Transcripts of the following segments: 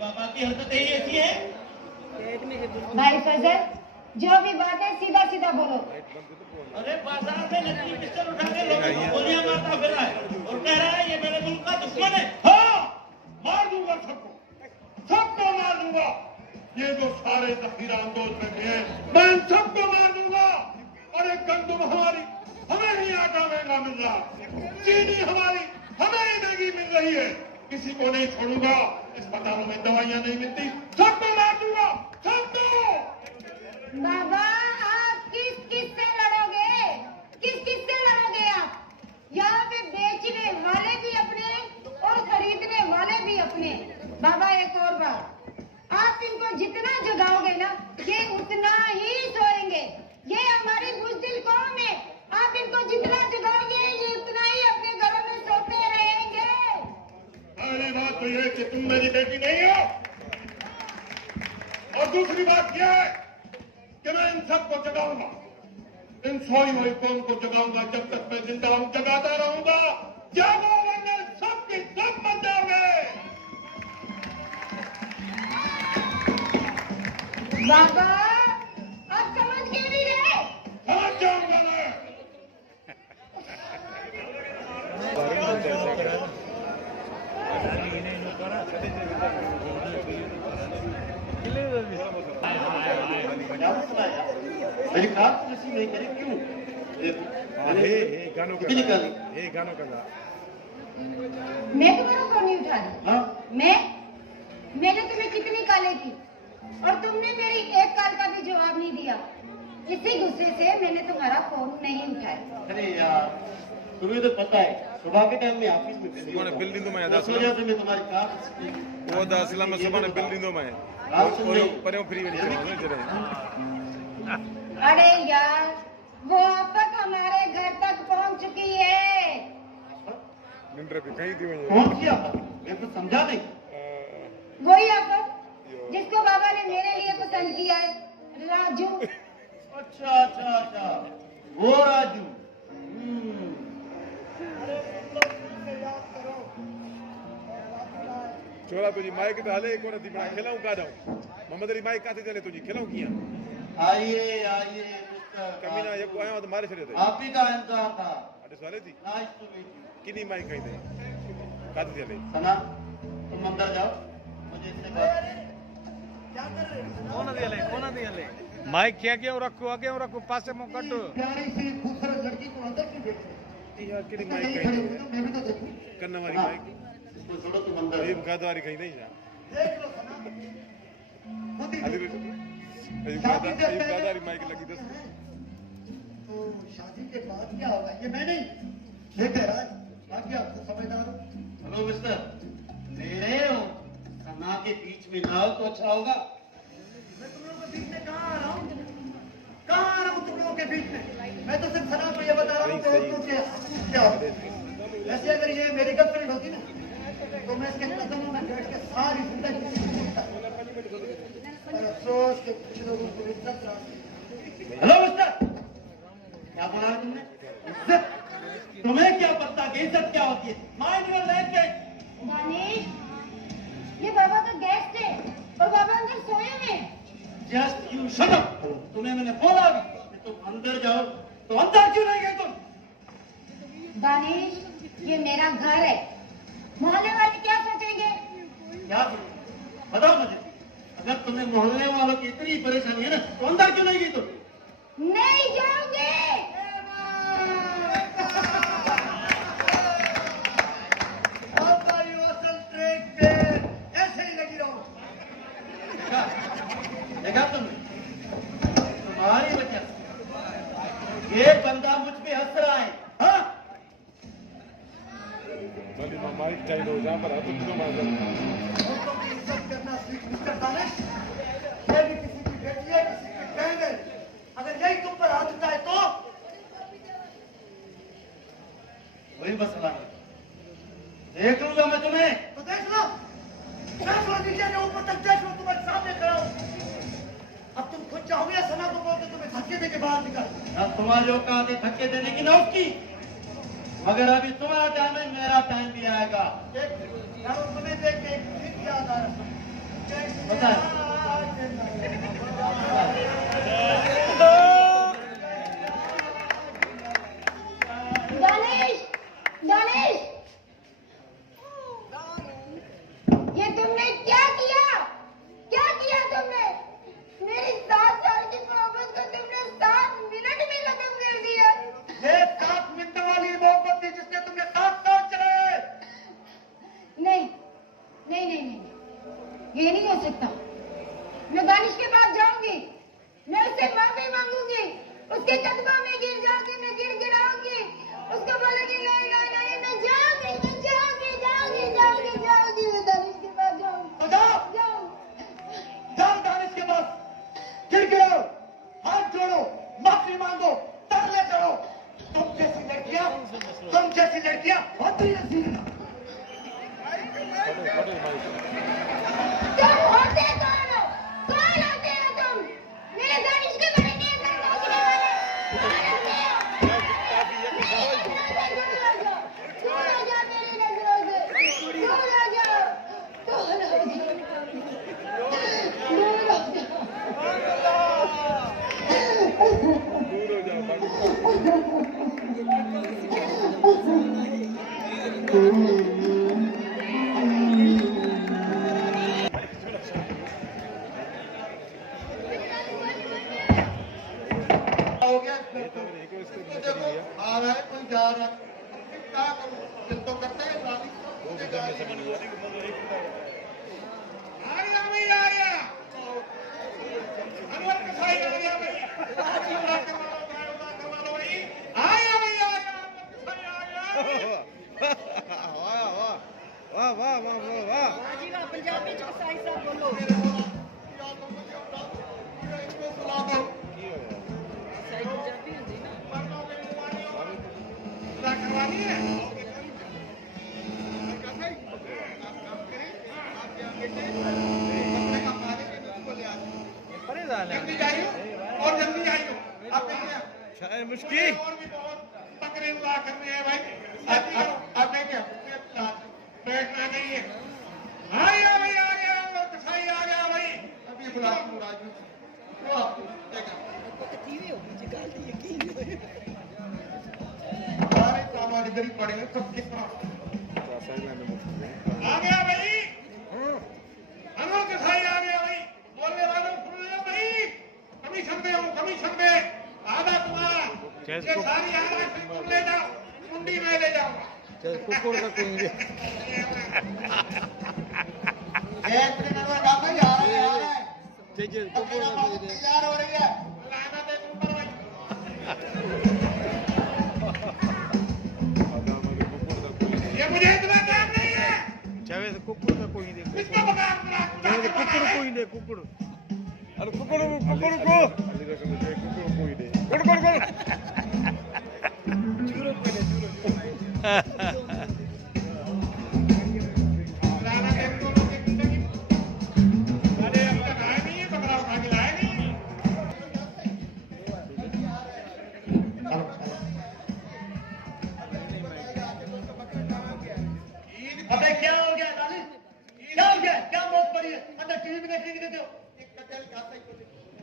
बाबा की हरकतें ही ऐसी है। भाई फजल, जो भी बात है सीधा सीधा बोलो। अरे बाजार में नकली पिस्टल उठा के लोगों को गोलियां मारता फिर रहा है और कह रहा है ये मेरे मुल्क का दुश्मन है। हाँ, मार दूंगा सबको, सबको मार दूंगा। ये जो सारे जखीरा अंदोज में थे मैं इन सबको मार दूंगा। और एक गंदुम हमारी, हमें ही आटा महंगा मिल रहा, चीनी हमारी, हमें ही महंगी मिल रही है। किसी को नहीं छोड़ूंगा, अस्पतालों में दवाइयां नहीं मिलती, सबको मार दूंगा, सबको। बाबा आप किस किस से लड़ोगे? किस किस से लड़ोगे आप? यहाँ पे बेचने वाले भी अपने और खरीदने वाले भी अपने। बाबा एक और बात, आप इनको जितना जगाओगे ना ये उतना ही सोएंगे। ये हमारी बुज़दिल कौम है, आप इनको जितना जगाओगे ये उतना ही अपने घरों में सोते रहेंगे। पहली बात तो ये कि तुम मेरी बेटी नहीं हो, और दूसरी बात यह है कि मैं इन सबको जगाऊंगा, इन सोई हुई कौम को जगाऊंगा। जब तक मैं जिंदा हूं जगाता रहूंगा। जागो वरना सब के सब मर जाओगे। बाबा आप समझ के भी रहे? समझ जाऊंगा मैं। मेरी कार रिसीव नहीं करी क्यों? कितनी निकाली? मैं तुम्हारा फोन नहीं उठा रही। हाँ? मैंने तुम्हें कितनी कॉलें की और तुमने मेरी एक कॉल का भी जवाब नहीं दिया। इसी गुस्से से मैंने तुम्हारा फोन नहीं उठाया। अरे यार तुम्हें तो पता है सुबह के टाइम में ऑफिस में सुबह ने बिल दी दो मैं 10 बजे से मैं तुम्हारी कार वो 10 लाख में सुबह ने बिल दी दो मैं पर फ्री में अरे यार वो आफत हमारे घर तक पहुंच चुकी है। कहीं थी कौन सी आफत? मैं तो समझा नहीं। वही आफत जिसको बाबा ने मेरे लिए पसंद किया है, राजू। अच्छा अच्छा अच्छा वो राजू। छोरा तुझी माइक तो हले कोन थी बना खिलाऊं का दऊं मोहम्मद अली माइक काथे चले तुझी खिलाऊं किया। आइए आइए कमीना ये को आया तो मारे छड़े थे आप ही का इंतजार था। अरे साले थी नाइस टू मीट यू। किनी माइक कहीं थे काथे चले सना तुम अंदर जाओ, मुझे इससे बात क्या कर रहे हो? कौन दिया माइक क्या रखो आगे रखो पासे में कट। प्यारी सी खूबसूरत लड़की को अंदर क्यों देखते? यार किनी माइक कहीं मैं भी तो देखूं। कन्ना वाली माइक इसको छोड़ो, तुम अंदर ये जाओ। गादवारी कहीं नहीं जा देख लो सना, खुद ही अभी गादवारी माइक लगी दस तो शादी के बाद क्या होगा ये मैं नहीं लेकर आज बाकी आप तो समझदार हो। हेलो मिस्टर, मेरे हो सना के बीच में ना हो तो अच्छा होगा। मैं तुम लोगों के बीच में कहाँ आ रहा हूँ? कहाँ आ रहा हूँ तुम लोगों के बीच में? मैं तो सिर्फ सना को ये बता रहा हूँ कि औरतों के क्या होता है। वैसे अगर ये मेरी गर्लफ्रेंड होती ना तो मैं इसके कदमों में बैठ के सारी जिंदगी अफसोस के कुछ लोगों को इज्जत। हेलो मिस्टर, क्या बोला तुमने? इज्जत? तुम्हें क्या पता कि इज्जत क्या होती है? Mind your language. दानिश, ये बाबा का गेस्ट है और बाबा अंदर सोए हैं। Just you shut up. तुम्हें मैंने बोला भी कि तुम अंदर जाओ, तो अंदर क्यों नहीं गए तुम? दानिश, ये मेरा घर है, मोहल्ले वाले क्या सोचेंगे? क्या बताओ मुझे, अगर तुम्हें मोहल्ले वालों की इतनी परेशानी है ना तो अंदर क्यों नहीं गई तुम? नहीं जाओगे। ऐसे ही लगी रहो। देखा तुमने? तुम्हारी वजह से ये बंदा मुझ पे हंस रहा है। हाँ? माइक चाहिए हो जहाँ पर तो क्यों मार औरतों की इज्जत करना सीख मिस्टर दानिश। ये भी किसी की बेटी है, किसी की बहन है। अगर यही तुम पर हाथ उठाए तो वही मसला है। देख लूंगा मैं तुम्हें। तो देख लो नीचे जो ऊपर तक देख लो, तुम्हारे सामने खड़ा हूं। अब तुम खुद चाहोगे सना को बोलते तुम्हें धक्के देके बाहर निकाल। ना तुम्हारी औकात है धक्के देने की, ना उसकी। मगर अभी तुम्हारा टाइम है, मेरा टाइम भी आएगा। तुम्हें देख के एक गीत याद आ रहा है। बता दानिश, दानिश, ये तुमने क्या किया? क्या किया तुमने? मेरी 7 साल की मोहब्बत को तुमने 7 मिनट में खत्म कर दिया। ये 7 मिनट वाली मोहब्बत थी जिसने तुमने 7 साल चलाए। नहीं, नहीं, नहीं, नहीं, ये नहीं हो सकता। मैं दानिश के पास जाऊंगी, मैं उससे माफी मांगूंगी, उसके कदमों में गिर जाऊंगी, मैं गिड़गिड़ाऊंगी, उसको बोलूंगी नहीं नहीं नहीं, मैं जाऊंगी, मैं जाऊंगी, जाऊंगी, जाऊंगी, जाऊंगी, मैं दानिश के पास जाऊंगी, तो जाओ, जाऊंगी। जाओ दानिश के पास, गिड़गिड़ाओ, हाथ जोड़ो, माफी मांगो, तरले करो। तुम जैसी लड़कियां होती नहीं। तुम होते कौन हो? कौन होते हो तुम? मेरे दानिश के बड़े नियत रोकने वाले कौन होते हो? दूर हो जाओ मेरी नजरों से, दूर हो जाओ, दूर हो जाओ, दूर हो जाओ। हो गया तो देखो आ रहा है कोई जा रहा है, क्या करूं? दिल तो करते हैं रानी आ गया भाई, आ गया। अनवर कसाई आ गया भाई। उड़ा करवा लो भाई। आ गया भाई, आ गया। अनवर कसाई आ गया। वाह वाह वाह वाह वाह। पंजाबी च साई साहब बोलो। इसको सुना दो। उड़ा करवानी है। जल्दी जाइयो और जल्दी आइयो। आप देखिए मुश्किल और भी बहुत बकरे उड़ा करने हैं भाई। अब मैं क्या बैठना नहीं है। आ गया भाई, आ गया। अनवर कसाई आ गया भाई। अभी बुला दूं राजू को। आपको देखा सारे सामान इधर ही पड़े हैं, सब कितना आ गया भाई। अनवर कसाई आ गया भाई। बोलने वालों सुन लो भाई। कमीशन में हूँ, कमीशन में आधा तुम्हारा। ये सारी आधा तुम ले जाओ, मुंडी में ले जाऊंगा। कुकुर का कोई ये इतने नंबर का भाई आ रहा है। कुकुर का कोई तैयार हो रही है। लाना दे तुम पर भाई। ये मुझे इतना काम नहीं है। चाहे कुकुर का कोई दे किसको बता कुकुर कोई दे कुकुर अरे कुकुर कुकुर को कुकुर कोई दे कुकुर लाना दे दोनों की जिंदगी। अरे अब तक आया नहीं है, बकरा उठा के लाया नहीं है। अबे क्या हो गया दानिश? क्या हो गया? क्या मौत पड़ी है? अंदर टीवी में टीवी देते हो।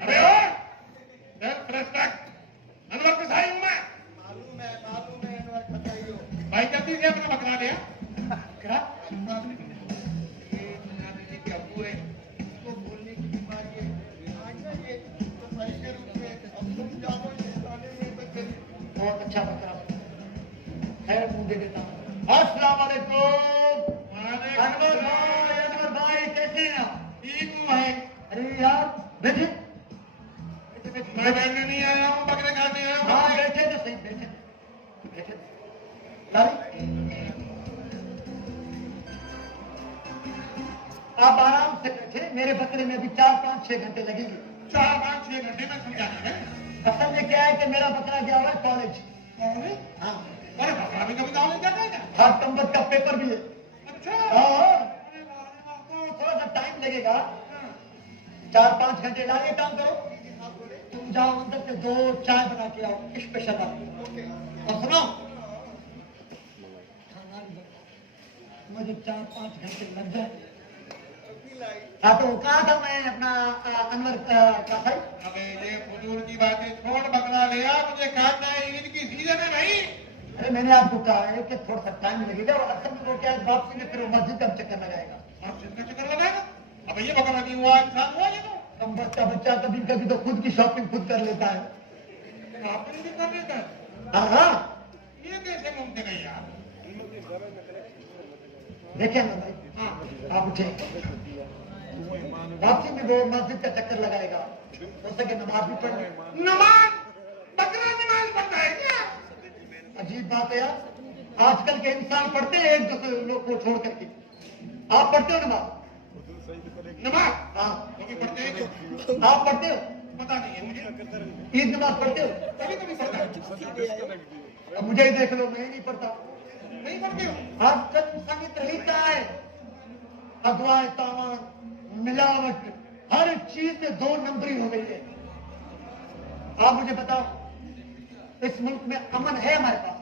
अबे ओ प्रेस तक अनवर कसाई हूँ मैं। मालूम है अनवर खताई हो। भाई जल्दी से अपना बकरा ले आ। क्या? ये क्या हुए? इसको बोलने की बीमारी है। आज ना ये तो सही के रूप में अब तुम जानो ये थाने में बच्चे। बहुत अच्छा बकरा। खैर मुंह दे देता हूँ। अस्सलाम वालेकुम। अनवर भाई कैसे हैं आप? ठीक हूँ भाई। अरे यार बैठे। मैं बैठने नहीं आया हूँ, बकरे काटने आया हूँ। हाँ बैठे तो सही बैठे बैठे। तारीख आप आराम से बैठे। मेरे बकरे में अभी 4-5-6 घंटे लगेंगे। 4-5-6 घंटे में समझाने में। असल में क्या है कि मेरा बकरा गया हुआ है कॉलेज। हाँ अरे बकरा भी कभी कॉलेज जाता है क्या? 8 नंबर का पेपर भी है। अच्छा। हाँ तो थोड़ा सा टाइम लगेगा। 4-5 घंटे लागे। काम करो तुम जाओ अंदर से 2 चाय बना के आओ स्पेशल। और सुनो खाना भी बनाओ। मुझे 4-5 घंटे लग जाए। हाँ तो कहा था मैं अपना अनवर का भाई। अबे ये फजूल की बातें छोड़, बकरा ले आ, मुझे खाना है, ईद की सीजन है नहीं। अरे मैंने आपको कहा है कि थोड़ा सा टाइम लगेगा और असल में वो क्या है वापसी में फिर वो मस्जिद का चक्कर लगाएगा। मस्जिद का चक्कर लगाएगा? अब ये बकरा नहीं हुआ, इंसान हुआ ये तो। कम बच्चा कभी कभी तो खुद की शॉपिंग खुद कर लेता है। शॉपिंग भी कर लेता है? हाँ हाँ ये कैसे मुमकिन है यार? देखिए ना भाई, हाँ, आप उठे, वापसी में वो मस्जिद का चक्कर लगाएगा, हो सके नमाज भी पढ़ ले। नमाज? बकरा नमाज पढ़ता है क्या? अजीब बात है यार, आजकल के इंसान पढ़ते हैं एक दूसरे लोग को छोड़ करके। आप पढ़ते हो नमाज? नमाज? हाँ तो भी पढ़ते हैं क्या? आप पढ़ते हो? पता नहीं है मुझे। ईद नमाज पढ़ते हो? कभी कभी पढ़ता है। अब मुझे ही देख लो, मैं ही नहीं पढ़ता। नहीं पढ़ते हो? आजकल इंसानी तरीका है, अगवाए तावान मिलावट हर चीज में 2 नंबरी हो गई है। आप मुझे बताओ, इस मुल्क में अमन है हमारे पास?